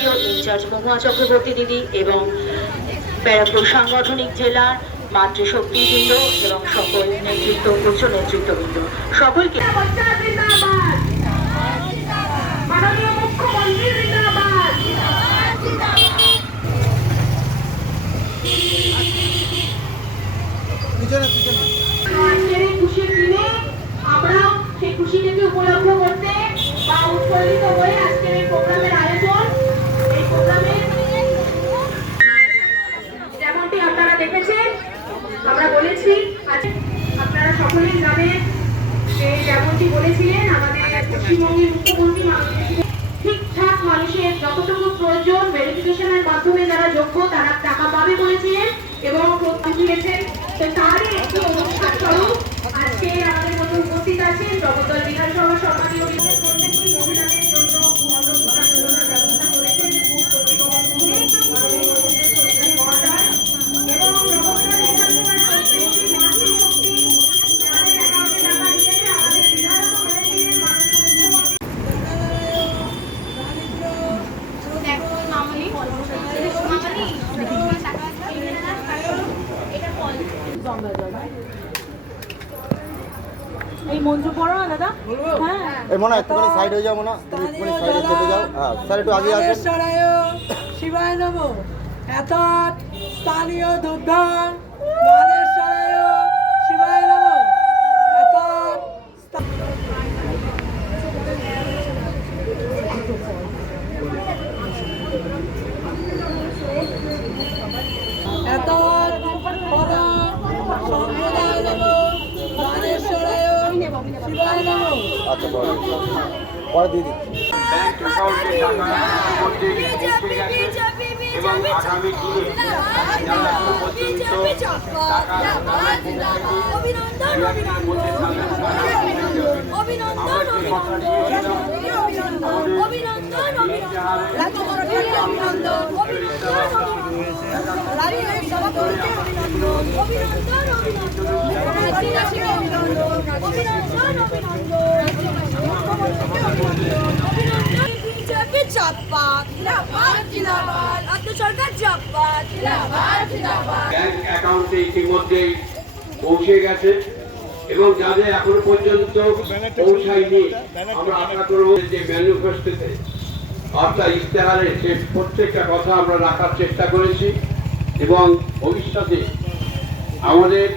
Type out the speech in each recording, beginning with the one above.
বিভাগীয় ইনচার্জ মহুয়া চক্রবর্তী দিদি এবং ব্যারাকপুর সাংগঠনিক জেলার মাতৃশক্তিবৃন্দ এবং সকল নেতৃত্ব উচ্চ নেতৃত্ববৃন্দ সকলকে খুশির দিনে আমরা সেই খুশিটাকে উপলব্ধ করতে বা উৎফুল্লিত হয়ে আজকের এই প্রোগ্রামের আয়োজন। এই প্রোগ্রামে যেমনটি আপনারা দেখেছেন, আমরা বলেছি আজ আপনারা সকলেই জানেন যে যেমনটি বলেছিলেন আমাদের পশ্চিমবঙ্গের মুখ্যমন্ত্রী ঠিকঠাক মানুষের যতটুকু প্রয়োজন ভেরিফিকেশনের মাধ্যমে যারা যোগ্য তারা টাকা পাবে বলেছিলেন এবং দিয়েছেন। তো তারই একটি অনুষ্ঠান স্বরূপ আজকে আমাদের মধ্যে উপস্থিত আছেন জগদ্দল বিধানসভা সম্মানীয় মহিলাদের জন্য অন্নপূর্ণা যোজনার ব্যবস্থা করেছেন এবং জগদ্দল এই মঞ্জু পড়ো না দাদা। হ্যাঁ এই মনে একটুখানি সাইড হয়ে যাও, মনে তুমি একটুখানি সাইডে চেপে যাও। হ্যাঁ স্যার একটু আগে আসুন। শিবায় নমো। এত স্থানীয় দুর্ধন গণেশ্বরায় শিবায় নমো। এত এত সম্প্রদায় নমো গণেশ্বরায় শিবায় নমো। আচ্ছা পরে দিয়ে দিচ্ছি। ব্যাংক অ্যাকাউন্টে টাকা পৌঁছে গেছে এবং আগামী দিনে যারা এখনো পর্যন্ত টাকা ব্যাংক অ্যাকাউন্টে ইতিমধ্যেই পৌঁছে গেছে এবং যাদের এখনো পর্যন্ত পৌঁছায়নি আমরা আশা করবো যে ম্যানিফেস্টোতে অর্থাৎ ইশতেহারে সে প্রত্যেকটা কথা আমরা রাখার চেষ্টা করেছি এবং ভবিষ্যতে আমাদের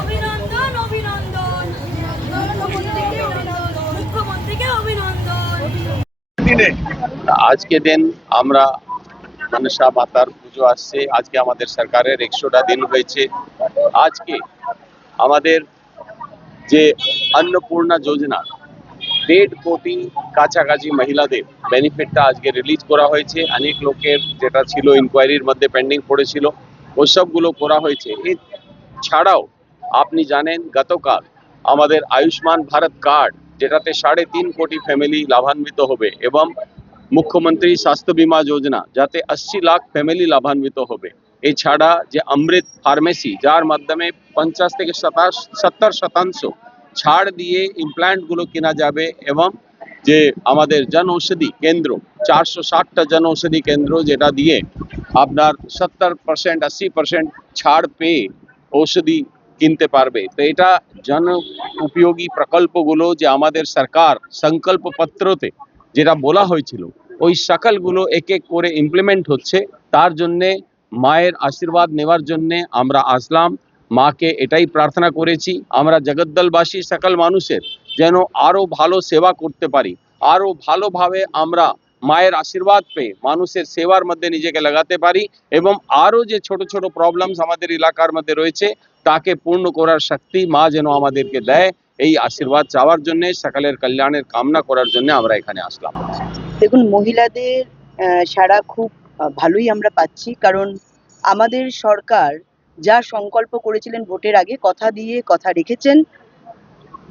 অভিনন্দন অভিনন্দন মুখ্যমন্ত্রীকে অভিনন্দন। আজকে দিন আমরা মনসা মাতার পুজো আসছে। আজকে আমাদের সরকারের 100টা দিন হয়েছে। আজকে আমাদের যে অন্নপূর্ণা যোজনা 1.5 কোটি কাছাকাছি মহিলাদের বেনিফিটটা আজকে রিলিজ করা হয়েছে। অনেক লোকের যেটা ছিল ইনকোয়ারির মধ্যে পেন্ডিং পড়েছিল ওই সবগুলো করা হয়েছে। এছাড়াও আপনি জানেন গতকাল আমাদের আয়ুষ্মান ভারত কার্ড যেটাতে 3.5 কোটি ফ্যামিলি লাভান্বিত হবে এবং মুখ্যমন্ত্রী স্বাস্থ্য বীমা যোজনা যাতে 80 লাখ ফ্যামিলি লাভান্বিত হবে। এছাড়া যে অমৃত ফার্মেসি যার মাধ্যমে 50 থেকে 70% ছাড় দিয়ে ইমপ্ল্যান্টগুলো কেনা যাবে এবং যে আমাদের জনঔষধি কেন্দ্র 460টা জনঔষধি কেন্দ্র যেটা দিয়ে আপনার 70% 80% ছাড় পেয়ে ঔষধি কিনতে পারবে। তো এটা জন উপযোগী প্রকল্পগুলো যে আমাদের সরকার সংকল্প পত্রতে যেটা বলা হয়েছিল ওই সকলগুলো এক এক করে ইমপ্লিমেন্ট হচ্ছে। তার জন্যে মায়ের আশীর্বাদ নেওয়ার জন্যে আমরা আসলাম। মাকে এটাই প্রার্থনা করেছি আমরা জগদ্দলবাসী সকল মানুষের যেন আরো ভালো সেবা করতে পারি, আরো ভালোভাবে আমরা মায়ের আশীর্বাদ পেয়ে মানুষের সেবার মধ্যে নিজেকে লাগাতে পারি এবং আরো যে ছোট ছোট প্রবলেমস আমাদের এলাকার মধ্যে রয়েছে তাকে পূর্ণ করার শক্তি মা যেন আমাদেরকে দেয়। এই আশীর্বাদ চাওয়ার জন্য সকলের কল্যাণের কামনা করার জন্য আমরা এখানে আসলাম। দেখুন মহিলাদের সাড়া খুব ভালোই আমরা পাচ্ছি, কারণ আমাদের সরকার যা সংকল্প করেছিলেন ভোটের আগে কথা দিয়ে কথা রেখেছেন।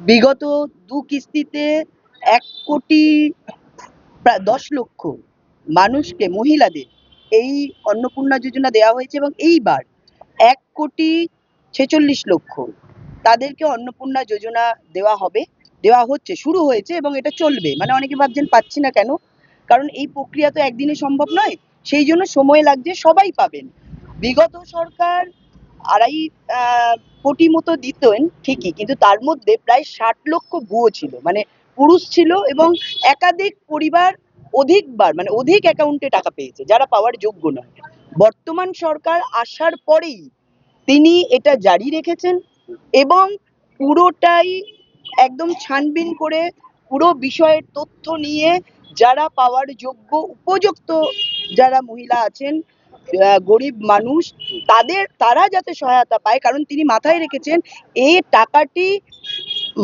বিগত 2 কিস্তিতে 1 কোটি প্রায় 10 লক্ষ মানুষকে মহিলাদের এই অন্নপূর্ণা যোজনা দেওয়া হয়েছে এবং এইবার 1 কোটি 46 লক্ষ তাদেরকে অন্নপূর্ণা যোজনা দেওয়া হবে। দেওয়া হচ্ছে, শুরু হয়েছে এবং এটা চলবে। মানে অনেকে ভাবছেন পাচ্ছি না কেন, কারণ এই প্রক্রিয়া তো একদিনে সম্ভব নয়, সেই জন্য সময় লাগছে, সবাই পাবেন। বিগত সরকার 2.5 কোটি মতো দিতেন ঠিকই, কিন্তু তার মধ্যে প্রায় 60 লক্ষ ভুয়ো ছিল, মানে পুরুষ ছিল, এবং একাধিক পরিবার অধিকবার মানে অধিক অ্যাকাউন্টে টাকা পেয়েছে যারা পাওয়ার যোগ্য নয়। বর্তমান সরকার আসার পরেই তিনি এটা জারি রেখেছেন এবং পুরোটাই একদম ছানবিন করে পুরো বিষয়ের তথ্য নিয়ে যারা পাওয়ার যোগ্য উপযুক্ত যারা মহিলা আছেন, গরিব মানুষ, তারা যাতে সহায়তা পায়, কারণ তিনি মাথায় রেখেছেন এই টাকাটি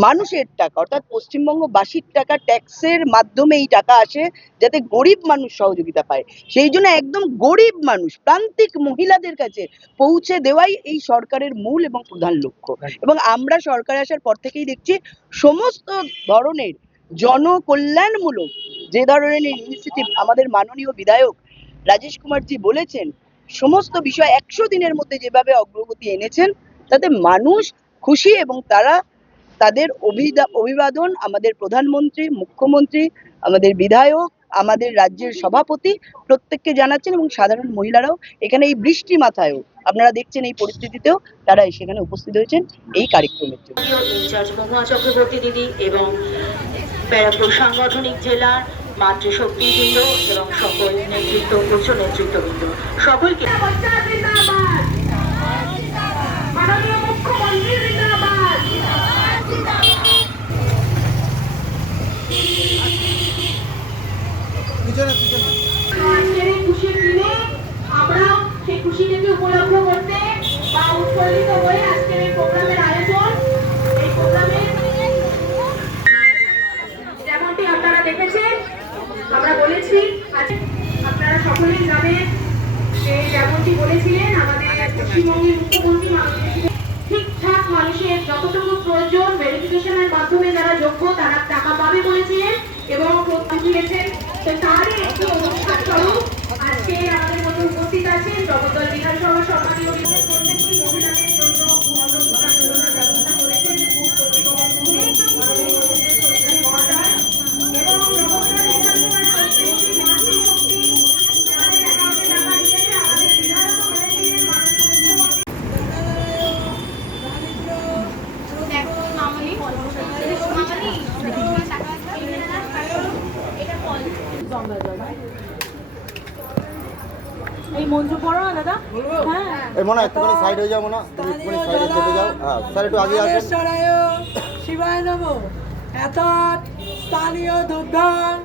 মানুষের টাকা, অর্থাৎ পশ্চিমবঙ্গবাসীর টাকা, ট্যাক্সের মাধ্যমে এই টাকা আসে, যাতে গরিব মানুষ সহযোগিতা পায়। সেই জন্য একদম গরিব মানুষ, প্রান্তিক মহিলাদের কাছে পৌঁছে দেওয়াই এই সরকারের মূল এবং প্রধান লক্ষ্য। এবং আমরা সরকারে আসার পর থেকেই দেখছি সমস্ত ধরনের জনকল্যাণমূলক যে ধরনের ইনিশিয়েটিভ আমাদের মাননীয় বিধায়ক রাজেশ কুমারজি বলেছেন, সমস্ত বিষয় 100 দিনের মধ্যে যেভাবে অগ্রগতি এনেছেন, তাতে মানুষ খুশি এবং তারা তাদের অভিবাদন আমাদের প্রধানমন্ত্রী, মুখ্যমন্ত্রী, আমাদের বিধায়ক, আমাদের রাজ্যের সভাপতি প্রত্যেককে জানাচ্ছেন, এবং সাধারণ মহিলারাও এখানে এই বৃষ্টি মাথায়ও আপনারা দেখছেন এই পরিস্থিতিতেও তারা সেখানে উপস্থিত হয়েছেন এই কার্যক্রমের জন্য। ইনচার্জ মহুয়া চক্রবর্তী দিদি এবং ব্যারাকপুর সাংগঠনিক জেলার মাতৃশক্তিবৃন্দ এবং সকল নেতৃত্ব, উচ্চ নেতৃত্ববৃন্দ সকলকে মাননীয় মুখ্যমন্ত্রী জিন্দাবাদ। আজকের এই খুশির দিনে আমরা সেই খুশিটাকে উপলব্ধ করতে বা উৎফুল্লিত হয়ে আজকের এই প্রোগ্রামের আয়োজন। এই প্রোগ্রামে যেমনটি আপনারা দেখেছেন, আমরা বলেছি আজ আপনারা সকলেই জানেন যে যেমনটি বলেছিলেন আমাদের পশ্চিমবঙ্গের মুখ্যমন্ত্রী ঠিকঠাক মানুষের যতটুকু প্রয়োজন ভেরিফিকেশনের মাধ্যমে যারা যোগ্য তারা টাকা পাবে বলেছিলেন এবং দিয়েছেন। তো তারই একটি অনুষ্ঠান স্বরূপ আজকে আমাদের মধ্যে উপস্থিত আছেন জগদ্দল বিধানসভা সম্মানীয় প্রত্যেকটি মহিলাদের জন্য অন্নপূর্ণা যোজনার ব্যবস্থা করেছেন মহাশয়, এবং জগদ্দল বিধানসভার প্রত্যেকটি মাতৃশক্তি যাদের অ্যাকাউন্টে টাকা দিয়েছে আমাদের বিধায়ক বলেছিলেন মাননীয় এই মঞ্জু পড়ো না দাদা, হ্যাঁ এই মনে হয় একটুখানি সাইড হয়ে যাও, মনে হয় তুমি একটুখানি সাইডে চেপে যাও। হ্যাঁ স্যার একটু আগে আসুন। বানেশ্বরায় শিবায় নমো। এত স্থানীয় দুর্ধন